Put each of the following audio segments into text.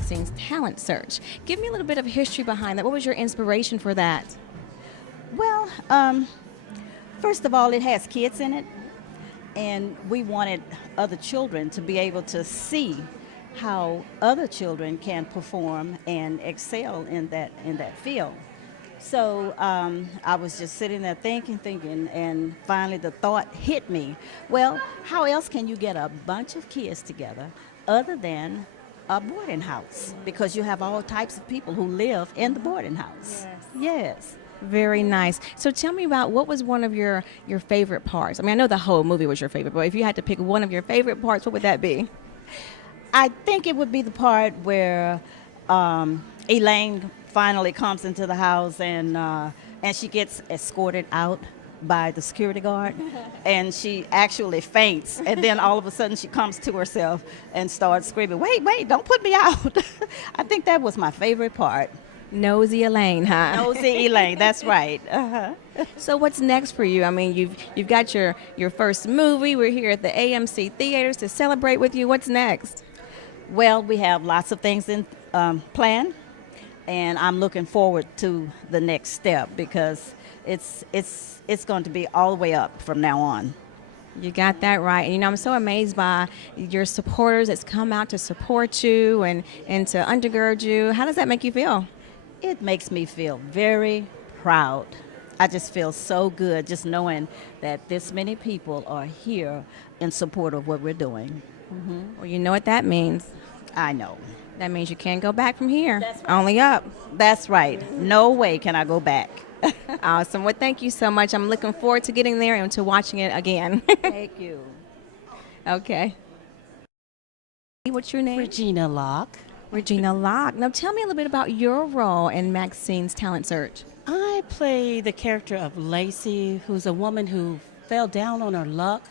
Maxine's talent search. Give me a little bit of history behind that. What was your inspiration for that? Well, first of all, it has kids in it, and we wanted other children to be able to see how other children can perform and excel in that field. So I was just sitting there thinking, and finally the thought hit me. Well, how else can you get a bunch of kids together other than a boarding house? Because you have all types of people who live in the boarding house. Yes. Very nice. So tell me about what was one of your favorite parts? I mean, I know the whole movie was your favorite, but if you had to pick one of your favorite parts, what would that be? I think it would be the part where Elaine finally comes into the house and she gets escorted out by the security guard, and she actually faints, and then all of a sudden she comes to herself and starts screaming, wait, don't put me out. I think that was my favorite part. Nosy Elaine, huh? Nosy Elaine, that's right. Uh-huh. So what's next for you? I mean, you've got your first movie. We're here at the AMC theaters to celebrate with you. What's next? Well, we have lots of things in plan, and I'm looking forward to the next step because it's going to be all the way up from now on. You got that right. And, I'm so amazed by your supporters that's come out to support you and to undergird you. How does that make you feel? It makes me feel very proud. I just feel so good just knowing that this many people are here in support of what we're doing. Mm-hmm. Well, you know what that means. I know. That means you can't go back from here. That's right. Only up. That's right. No way can I go back. Awesome. Well, thank you so much. I'm looking forward to getting there and to watching it again. Thank you. Okay. What's your name? Regina Locke. Regina Locke. Now tell me a little bit about your role in Maxine's talent search. I play the character of Lacey, who's a woman who fell down on her luck,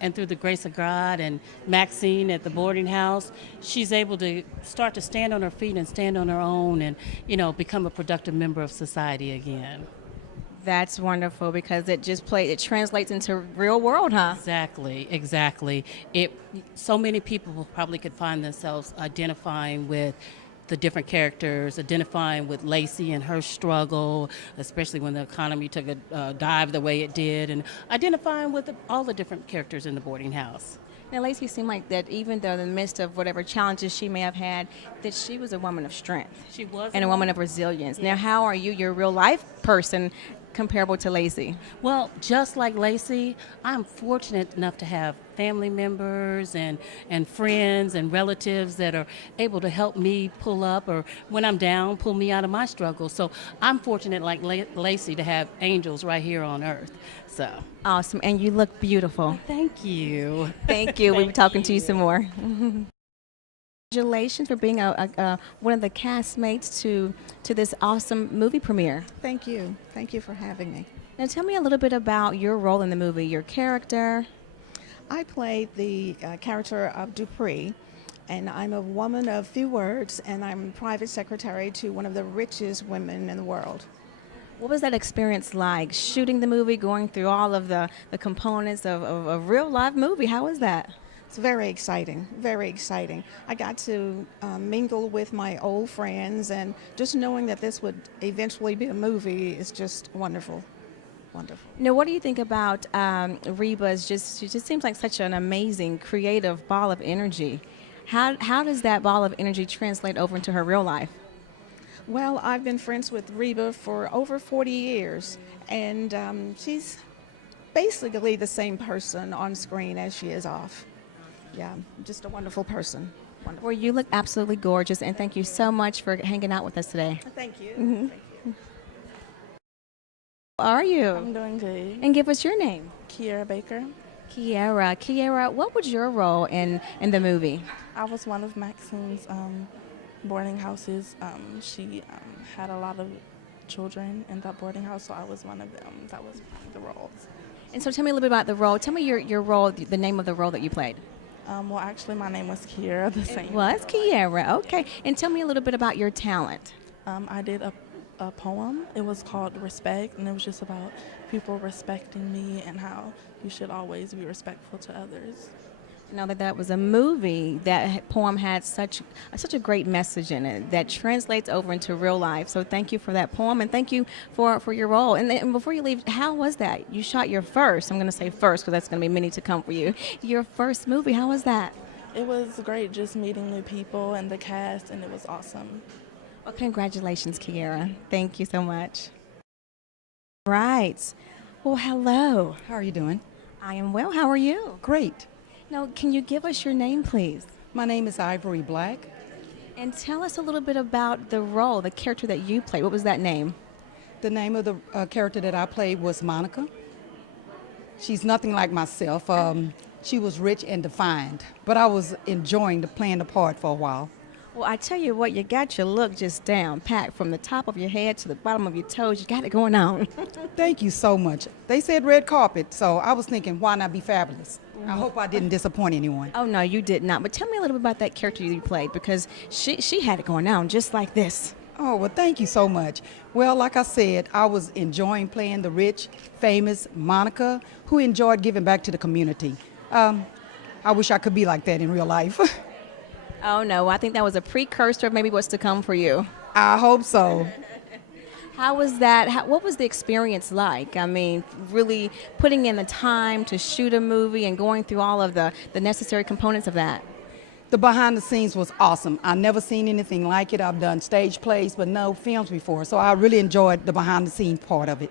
and through the grace of God and Maxine at the boarding house, she's able to start to stand on her feet and stand on her own and, become a productive member of society again. That's wonderful because it translates into real world, huh? Exactly. So many people probably could find themselves identifying with the different characters, identifying with Lacey and her struggle, especially when the economy took a dive the way it did, and identifying with all the different characters in the boarding house. Now, Lacey seemed like that even though in the midst of whatever challenges she may have had, that she was a woman of strength. She was. And a woman of resilience. Yeah. Now, how are you, your real life person, comparable to Lacey? Well, just like Lacey, I'm fortunate enough to have family members and friends and relatives that are able to help me pull up, or when I'm down, pull me out of my struggle. So I'm fortunate, like Lacey, to have angels right here on earth. So awesome. And you look beautiful. Thank you. Thank you. We'll be talking to you some more. Congratulations for being one of the castmates to this awesome movie premiere. Thank you. Thank you for having me. Now tell me a little bit about your role in the movie, your character. I played the character of Dupree, and I'm a woman of few words, and I'm private secretary to one of the richest women in the world. What was that experience like, shooting the movie, going through all of the components of a real live movie? How was that? It's very exciting, very exciting. I got to mingle with my old friends, and just knowing that this would eventually be a movie is just wonderful. Wonderful. Now, what do you think about Reba's she just seems like such an amazing, creative ball of energy. How does that ball of energy translate over into her real life? Well, I've been friends with Reba for over 40 years, and she's basically the same person on screen as she is off. Yeah, just a wonderful person. Wonderful. Well, you look absolutely gorgeous, and thank you so much for hanging out with us today. Thank you. Mm-hmm. Thank you. How are you? I'm doing good. And give us your name. Kiera Baker. Kiera, what was your role in the movie? I was one of Maxine's boarding houses. She had a lot of children in that boarding house, so I was one of them. That was the roles. And so tell me a little bit about the role. Tell me your role, the name of the role that you played. Well, actually, my name was Kiera. The same. It was Kiera. Okay. And tell me a little bit about your talent. I did a poem. It was called Respect, and it was just about people respecting me and how you should always be respectful to others. Know that that was a movie. That poem had such a great message in it that translates over into real life. So thank you for that poem, and thank you for your role. And before you leave, how was that? You shot your first. I'm going to say first because that's going to be many to come for you. Your first movie. How was that? It was great just meeting new people and the cast, and it was awesome. Well, congratulations, Kiera. Thank you so much. Right. Well, hello. How are you doing? I am well. How are you? Great. Now, can you give us your name, please? My name is Ivory Black. And tell us a little bit about the role, the character that you played. What was that name? The name of the character that I played was Monica. She's nothing like myself. She was rich and defined, but I was enjoying playing the part for a while. Well, I tell you what, you got your look just down, packed from the top of your head to the bottom of your toes. You got it going on. Thank you so much. They said red carpet, so I was thinking, why not be fabulous? I hope I didn't disappoint anyone. Oh, no, you did not. But tell me a little bit about that character you played, because she had it going on just like this. Oh, well, thank you so much. Well, like I said, I was enjoying playing the rich, famous Monica, who enjoyed giving back to the community. I wish I could be like that in real life. Oh, no, I think that was a precursor of maybe what's to come for you. I hope so. How was that? What was the experience like? I mean, really putting in the time to shoot a movie and going through all of the necessary components of that. The behind the scenes was awesome. I've never seen anything like it. I've done stage plays, but no films before. So I really enjoyed the behind the scenes part of it.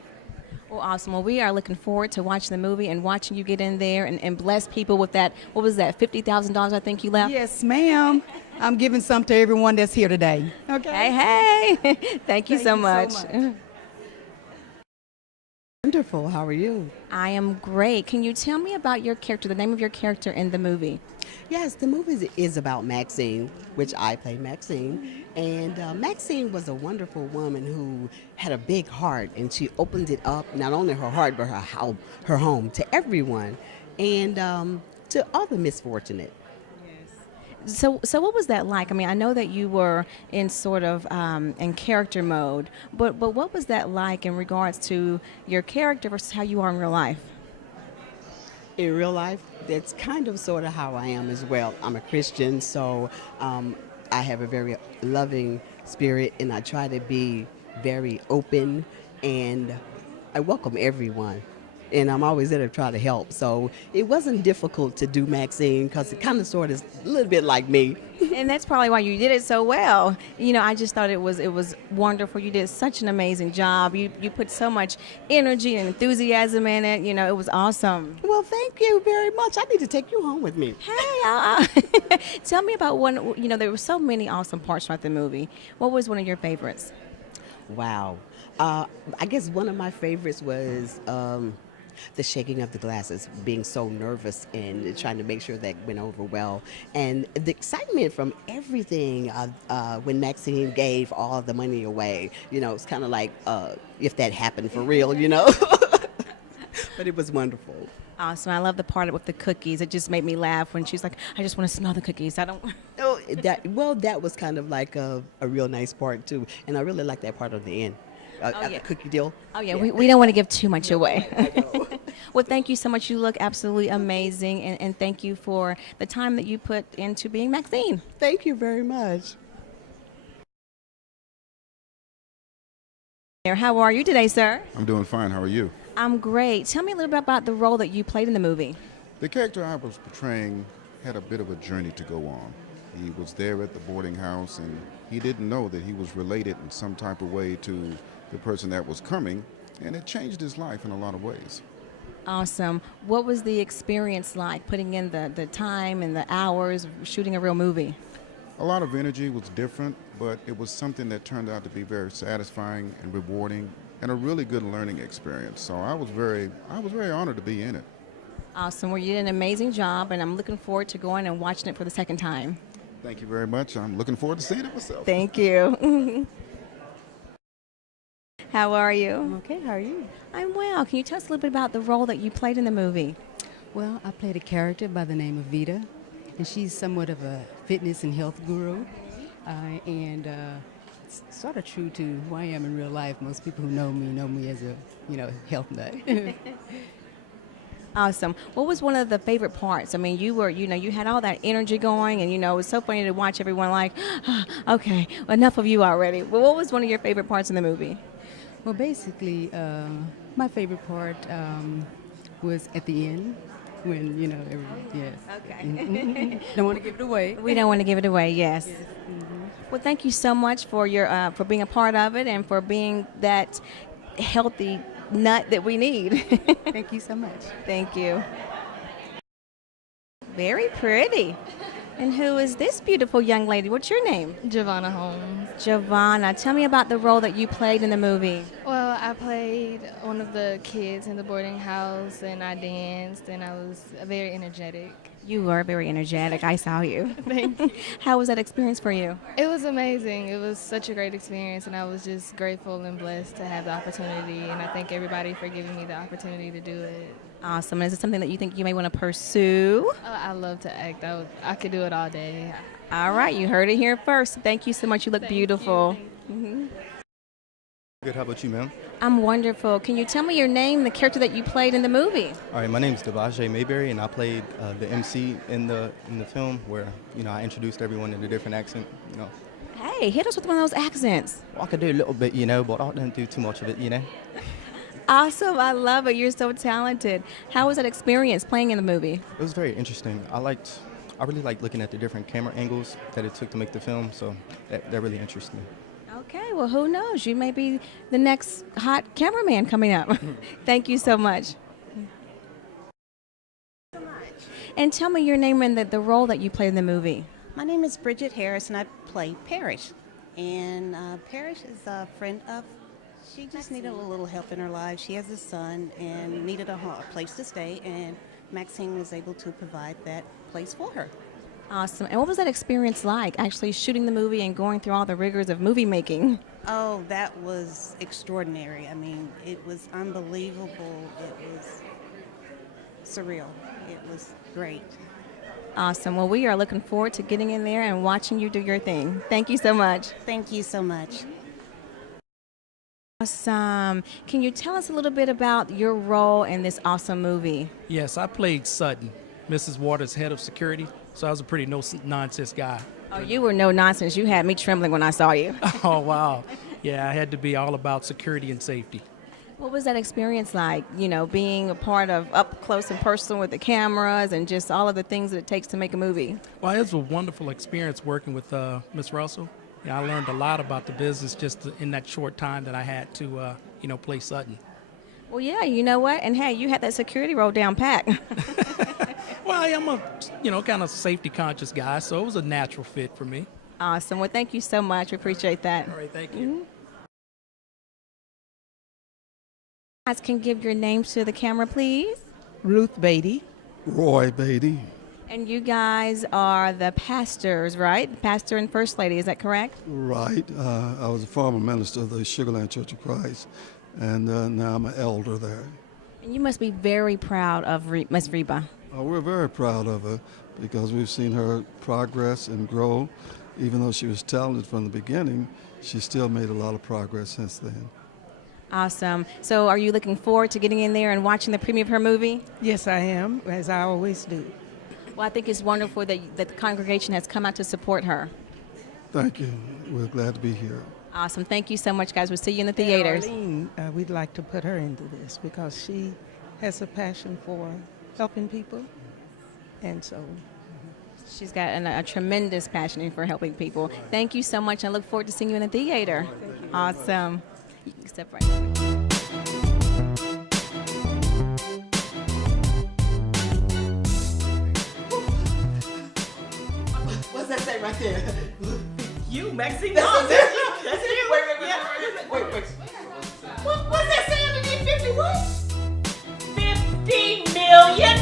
Well, awesome. Well, we are looking forward to watching the movie and watching you get in there and bless people with that. What was that, $50,000 I think you left? Yes, ma'am. I'm giving some to everyone that's here today. Okay. Hey. Thank you so much. Wonderful. How are you? I am great. Can you tell me about your character, the name of your character in the movie? Yes, the movie is about Maxine, which I play Maxine. And Maxine was a wonderful woman who had a big heart, and she opened it up, not only her heart, but her home to everyone, and to all the misfortunate. So what was that like? I mean, I know that you were in sort of in character mode, but what was that like in regards to your character versus how you are in real life? In real life, that's kind of sort of how I am as well. I'm a Christian, so I have a very loving spirit, and I try to be very open, and I welcome everyone. And I'm always there to try to help. So it wasn't difficult to do Maxine because it kind of sort of is a little bit like me. And that's probably why you did it so well. You know, I just thought it was wonderful. You did such an amazing job. You put so much energy and enthusiasm in it. You know, it was awesome. Well, thank you very much. I need to take you home with me. Hey, tell me about one. You know, there were so many awesome parts throughout the movie. What was one of your favorites? Wow. I guess one of my favorites was the shaking of the glasses, being so nervous and trying to make sure that went over well. And the excitement from everything when Maxine gave all the money away. You know, it's kind of like if that happened for real, you know. But it was wonderful. Awesome. I love the part with the cookies. It just made me laugh when she's like, I just want to smell the cookies. I don't. Oh, that was kind of like a real nice part, too. And I really like that part on the end. Yeah. The cookie deal. Oh, yeah. We don't want to give too much away. Well, thank you so much. You look absolutely amazing. And thank you for the time that you put into being Maxine. Thank you very much. How are you today, sir? I'm doing fine. How are you? I'm great. Tell me a little bit about the role that you played in the movie. The character I was portraying had a bit of a journey to go on. He was there at the boarding house, and he didn't know that he was related in some type of way to the person that was coming, and it changed his life in a lot of ways. Awesome. What was the experience like, putting in the time and the hours of shooting a real movie? A lot of energy was different, but it was something that turned out to be very satisfying and rewarding and a really good learning experience. So I was very honored to be in it. Awesome. Well, you did an amazing job, and I'm looking forward to going and watching it for the second time. Thank you very much. I'm looking forward to seeing it myself. Thank you. How are you? I'm okay. How are you? I'm well. Can you tell us a little bit about the role that you played in the movie? Well, I played a character by the name of Vita, and she's somewhat of a fitness and health guru, and it's sort of true to who I am in real life. Most people who know me as a, health nut. Awesome. What was one of the favorite parts? I mean, you had all that energy going, and it was so funny to watch everyone like, okay, enough of you already. Well, what was one of your favorite parts in the movie? Well, basically, my favorite part was at the end when, yes. Okay. Don't want to give it away. We don't want to give it away. Yes. Well, thank you so much for for being a part of it and for being that healthy nut that we need. Thank you so much. Thank you. Very pretty. And who is this beautiful young lady? What's your name? Giovanna Holmes. Giovanna. Tell me about the role that you played in the movie. Well, I played one of the kids in the boarding house, and I danced, and I was very energetic. You were very energetic. I saw you. Thank you. How was that experience for you? It was amazing. It was such a great experience, and I was just grateful and blessed to have the opportunity, and I thank everybody for giving me the opportunity to do it. Awesome. Is it something that you think you may want to pursue? I love to act. I could do it all day. All right. You heard it here first. Thank you so much. You look beautiful. Good. How about you, ma'am? I'm wonderful. Can you tell me your name, the character that you played in the movie? All right, my name is Devajay Mayberry, and I played the MC in the film where I introduced everyone in a different accent. Hey, hit us with one of those accents. Well, I could do a little bit, but I don't do too much of it. Awesome. I love it. You're so talented. How was that experience playing in the movie? It was very interesting. I really liked looking at the different camera angles that it took to make the film, so that really interested me. Okay, well, who knows? You may be the next hot cameraman coming up. Thank you so much. And tell me your name and the role that you played in the movie. My name is Bridget Harris, and I play Parrish. And Parrish is a friend of, she just needed a little help in her life. She has a son and needed a place to stay, and Maxine was able to provide that place for her. Awesome. And what was that experience like, actually shooting the movie and going through all the rigors of movie making? Oh, that was extraordinary. I mean, it was unbelievable. It was surreal. It was great. Awesome. Well, we are looking forward to getting in there and watching you do your thing. Thank you so much. Thank you so much. Awesome. Can you tell us a little bit about your role in this awesome movie? Yes, I played Sutton, Mrs. Waters' head of security, so I was a pretty no-nonsense guy. Oh, you were no nonsense. You had me trembling when I saw you. Oh, wow. Yeah, I had to be all about security and safety. What was that experience like, being a part of up close and personal with the cameras and just all of the things that it takes to make a movie? Well, it was a wonderful experience working with Miss Russell. Yeah, I learned a lot about the business just in that short time that I had to, play Sutton. Well, yeah, you know what? And hey, you had that security role down pat. Well, I'm a, kind of safety conscious guy, so it was a natural fit for me. Awesome. Well, thank you so much. We appreciate that. All right, thank you. Guys, can give your names to the camera, please. Ruth Beatty. Roy Beatty. And you guys are the pastors, right? The pastor and first lady, is that correct? Right. I was a former minister of the Sugar Land Church of Christ, and now I'm an elder there. And you must be very proud of Miss Reba. We're very proud of her because we've seen her progress and grow. Even though she was talented from the beginning, she still made a lot of progress since then. Awesome. So are you looking forward to getting in there and watching the premiere of her movie? Yes, I am, as I always do. Well, I think it's wonderful that the congregation has come out to support her. Thank you. We're glad to be here. Awesome. Thank you so much, guys. We'll see you in the theaters. Arlene, we'd like to put her into this because she has a passion for helping people, and so she's got a tremendous passion for helping people. Thank you so much. I look forward to seeing you in the theater. Awesome. You can step right there. What's that say right there? You, Maxine. That's you. Wait. What's that say underneath 50 what? $50 million!